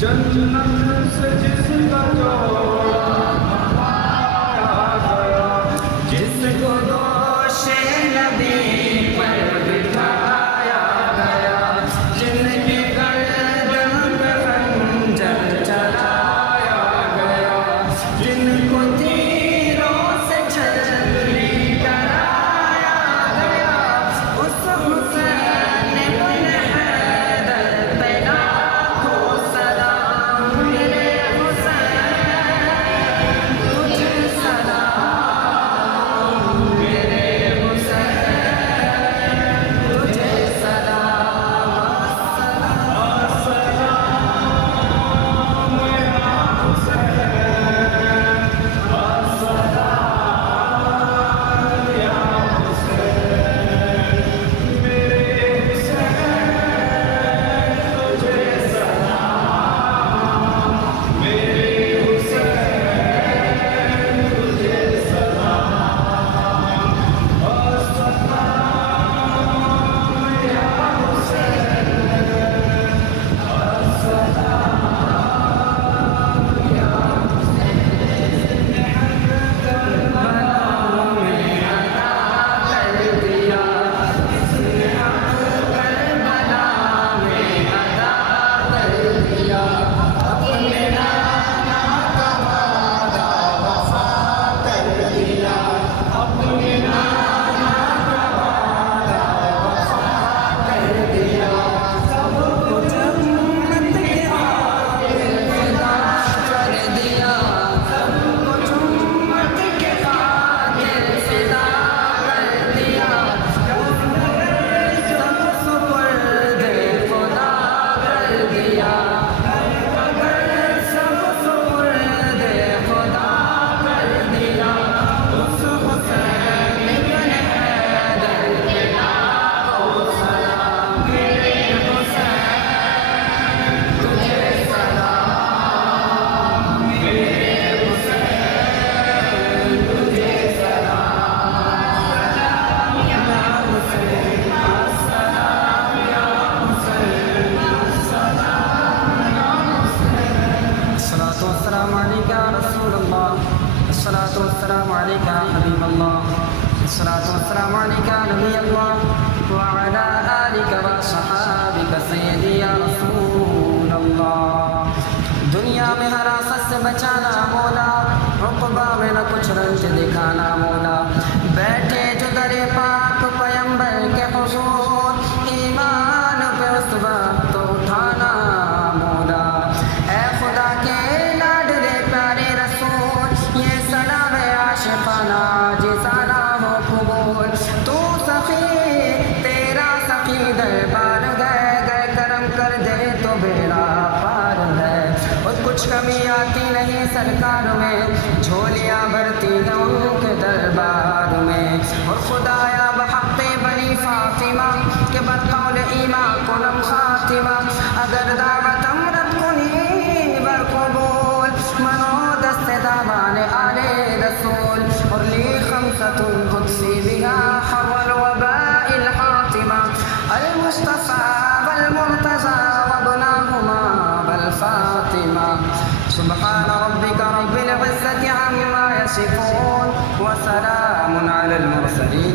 जन्नत से जिसका जोड़ा पाया गया, जिसको दोषे नबी पर बिठाया गया, जिनकी गर्दन पे खंजर चलाया गया, जिनको तीरों से छलनी कराया गया, उस हुसैन इब्न हैदर पे लाखों सलाम। मेरे हुसैन अलैका हबीब अल्लाह, अस्सलातु वस्सलामु अलैका नबी अल्लाह व अला आलिका व सहाबिका सय्यदी या रसूल अल्लाह। दुनिया में हरासत से बचाना मौला, उक़बा में न कुछ रंज दिखाना मौला। बैठे जो दरे पाक पैगंबर के हुज़ूर, ईमान पे उस वक्त उठाना मौला। ऐ खुदा के लाडले प्यारे रसूल, ये सलाम आशिक़ाना जिसाना हो कबूल। तू सखी तेरा सखी दरबार गए गए करम कर दे तो बेड़ा पार है। और कुछ कमी आती नहीं सरकार में, झोलियाँ भरती हैं उनके दरबार में। और खुदाया बहक़्क़े बनी फ़ातिमा के बतौल ईमा कुनम ख़ातिमा, अगर दावत अमरत कुनी बर कबूल, मनो दस्ते दावाने आले रसूल। और ली खमसतुन क़ुदसी बिहा हवल वबाइल हातिमा, अल मुस्तफ़ा वल मुर्तज़ा वब्नाहुमा वल फ़ातिमा। सुब्हान रब्बिका रब्बिल इज़्ज़ति अम्मा यसिफ़ून व सलामुन अलल मुरसलीन